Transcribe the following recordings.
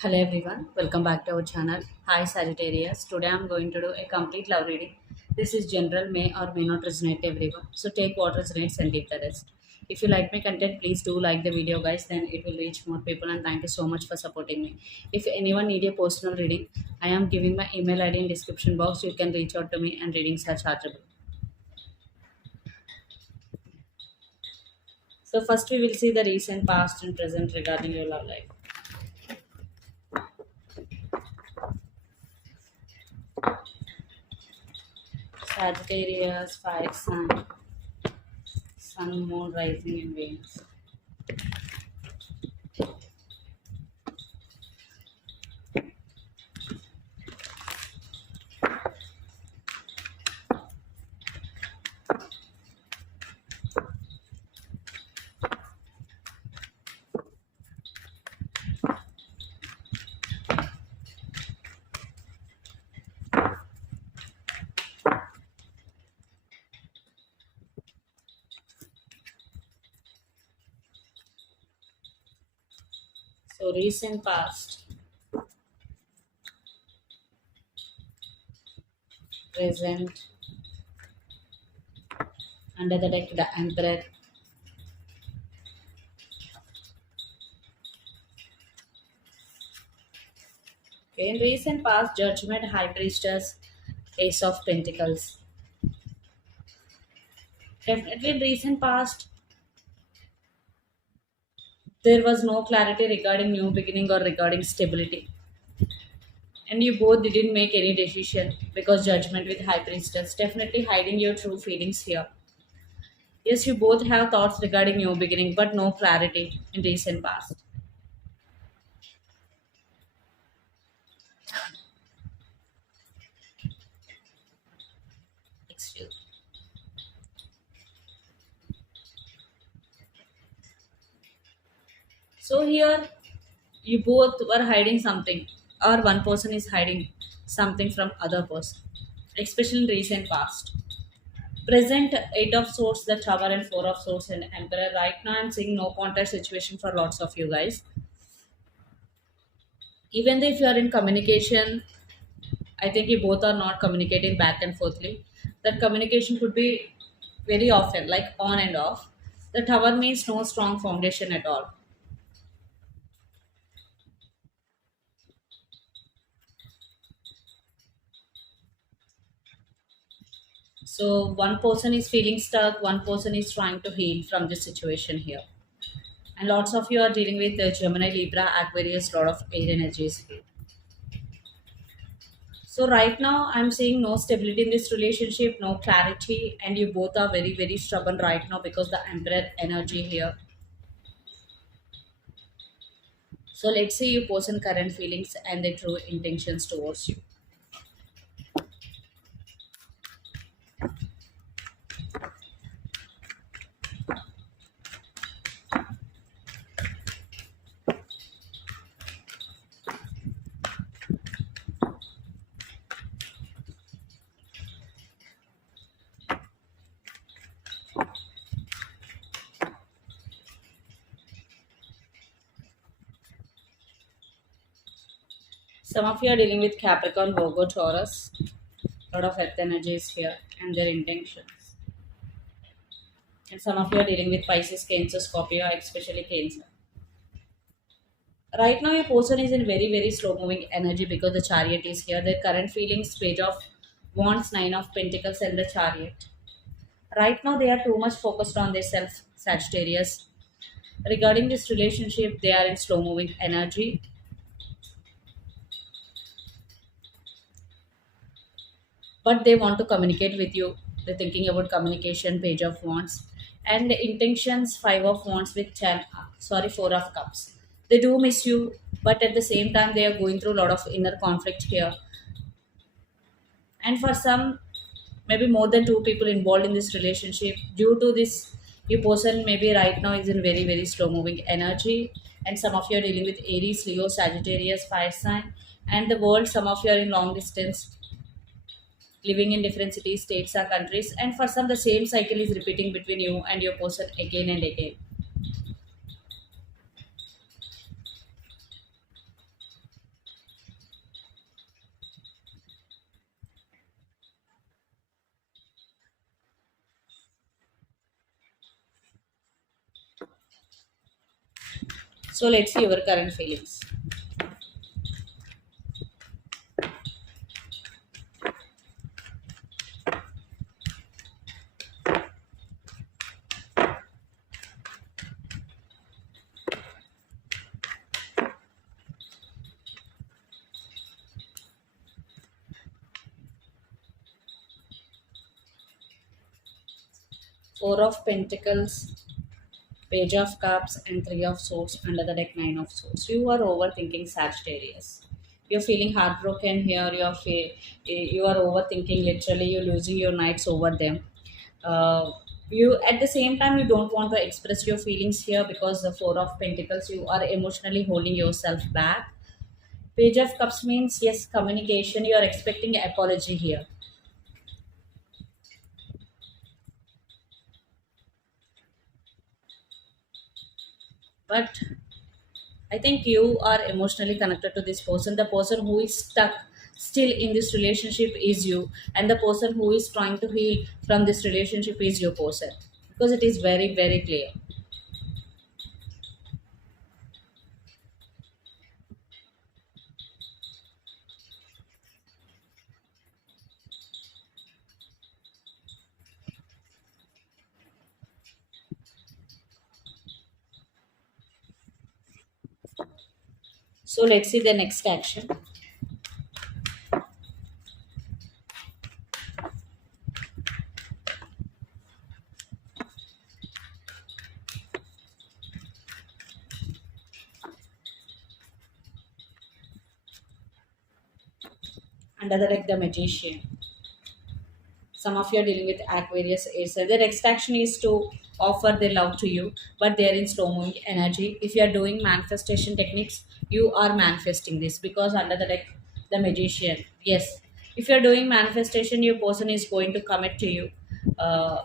Hello everyone, welcome back to our channel. Hi Sagittarius. Today I'm going to do a complete love reading. This is general, may or may not resonate everyone. So take what resonates and leave the rest. If you like my content, please do like the video, guys. Then it will reach more people. And thank you so much for supporting me. If anyone need a personal reading, I am giving my email ID in description box. You can reach out to me, and readings are chargeable. So first we will see the recent, past, and present regarding your love life. Sagittarius, fire sign, sun, moon, rising, and Venus. So recent, past, present, under the deck the Emperor. Okay, in recent past, Judgment, High Priestess, Ace of Pentacles. Definitely in recent past, there was no clarity regarding new beginning or regarding stability. And you both didn't make any decision because Judgment with High Priestess. Definitely hiding your true feelings here. Yes, you both have thoughts regarding new beginning, but no clarity in recent past. Excuse. So here you both were hiding something, or one person is hiding something from other person, especially in recent past. Present, eight of swords, the tower, and four of swords, and emperor. Right now I'm seeing no contact situation for lots of you guys. Even if you are in communication, I think you both are not communicating back and forthly. That communication could be very often, like on and off. The tower means no strong foundation at all. So one person is feeling stuck, one person is trying to heal from this situation here. And lots of you are dealing with Gemini, Libra, Aquarius, lot of air energies here. So right now I'm seeing no stability in this relationship, no clarity, and you both are very, very stubborn right now because the Emperor energy here. So let's see your person current feelings and their true intentions towards you. Some of you are dealing with Capricorn, Virgo, Taurus. Lot of earth energies here and their intentions. And some of you are dealing with Pisces, Cancer, Scorpio, especially Cancer. Right now, your person is in very, very slow moving energy because the chariot is here. Their current feelings, page of wands, nine of pentacles, and the chariot. Right now, they are too much focused on their self, Sagittarius. Regarding this relationship, they are in slow moving energy, but they want to communicate with you. They're thinking about communication, page of wands, and the intentions, five of wands with four of cups. They do miss you, but at the same time, they are going through a lot of inner conflict here. And for some, maybe more than two people involved in this relationship. Due to this, your person maybe right now is in very, very slow moving energy. And some of you are dealing with Aries, Leo, Sagittarius, fire sign. And the world, some of you are in long distance, living in different cities, states, or countries. And for some, the same cycle is repeating between you and your person again and again. So let's see your current feelings. Four of Pentacles, Page of Cups, and Three of Swords under the deck, Nine of Swords. You are overthinking, Sagittarius. You're feeling heartbroken here. You are overthinking. Literally, you're losing your nights over them. You at the same time you don't want to express your feelings here because the Four of Pentacles. You are emotionally holding yourself back. Page of Cups means yes, communication. You are expecting an apology here. But I think you are emotionally connected to this person. The person who is stuck still in this relationship is you, and the person who is trying to heal from this relationship is your person, because it is very, very clear. So let's see the next action. Under the deck, the Magician. Some of you are dealing with Aquarius air sign. Their next action is to offer their love to you, but they are in slow moving energy. If you are doing manifestation techniques, you are manifesting this because under the deck, the Magician. Yes, if you are doing manifestation, your person is going to commit to you.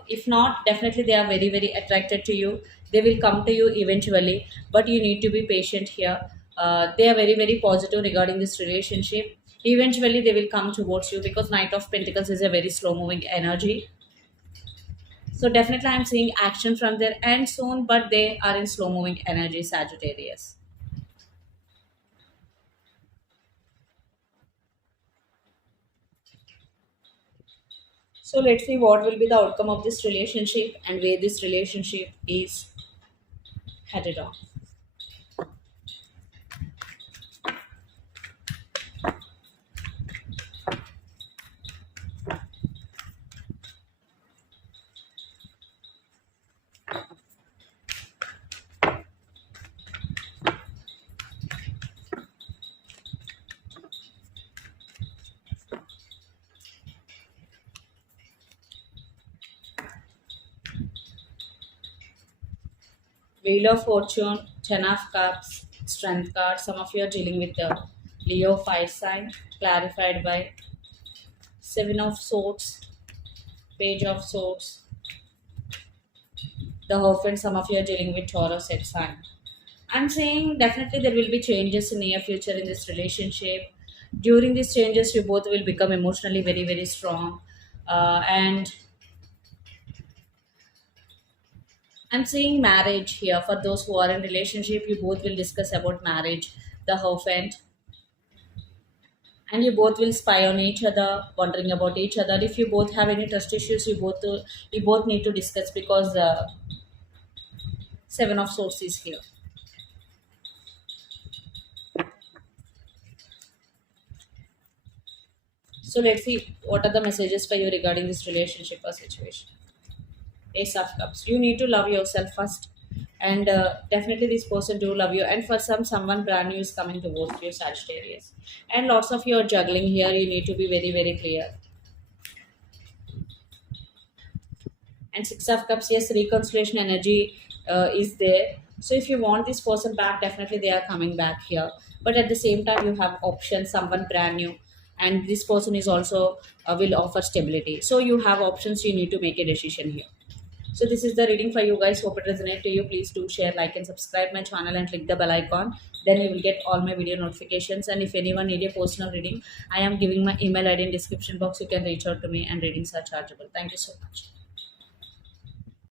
If not, definitely they are very, very attracted to you. They will come to you eventually, but you need to be patient here. They are very, very positive regarding this relationship. Eventually they will come towards you because Knight of Pentacles is a very slow moving energy. So definitely I'm seeing action from their end soon, but they are in slow moving energy, Sagittarius. So let's see what will be the outcome of this relationship and where this relationship is headed on. Wheel of Fortune, Ten of Cups, Strength card. Some of you are dealing with the Leo fire sign, clarified by Seven of Swords, Page of Swords, the Hierophant. Some of you are dealing with Taurus at sign. I'm saying definitely there will be changes in near future in this relationship. During these changes, you both will become emotionally very, very strong. And I'm seeing marriage here for those who are in relationship. You both will discuss about marriage, the Hierophant, and you both will spy on each other, wondering about each other. If you both have any trust issues, you both need to discuss because the Seven of Swords is here. So let's see what are the messages for you regarding this relationship or situation. Ace of Cups. You need to love yourself first, and definitely this person do love you. And for someone brand new is coming towards you, Sagittarius. And lots of you are juggling here. You need to be very, very clear. And Six of Cups. Yes, reconciliation energy is there. So if you want this person back, definitely they are coming back here. But at the same time, you have options. Someone brand new, and this person is also will offer stability. So you have options. You need to make a decision here. So this is the reading for you guys. Hope it resonates to you. Please do share, like, and subscribe my channel and click the bell icon. Then you will get all my video notifications. And if anyone need a personal reading, I am giving my email ID in description box. You can reach out to me and readings are chargeable. Thank you so much.